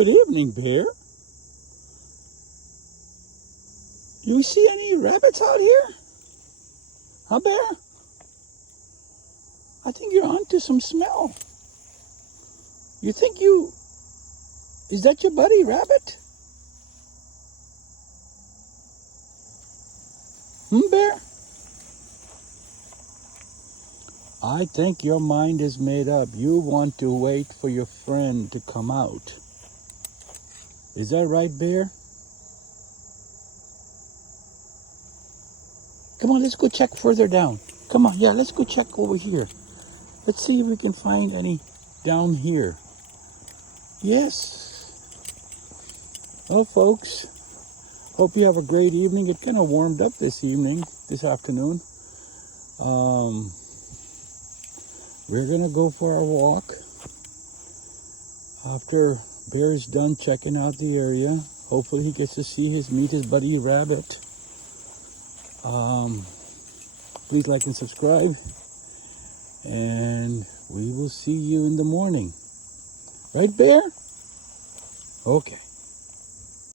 Good evening, Bear. You see any rabbits out here? Huh, Bear? I think you're onto some smell. You think you... Is that your buddy, Rabbit? Bear? I think your mind is made up. You want to wait for your friend to come out. Is that right, Bear? Come on, let's go check further down. Come on, yeah, let's go check over here. Let's see if we can find any down here. Yes. Well, folks, hope you have a great evening. It kind of warmed up this afternoon. We're going to go for our walk. After Bear's done checking out the area, hopefully he gets to meet his buddy Rabbit. Please like and subscribe, and we will see you in the morning. Right, Bear? Okay.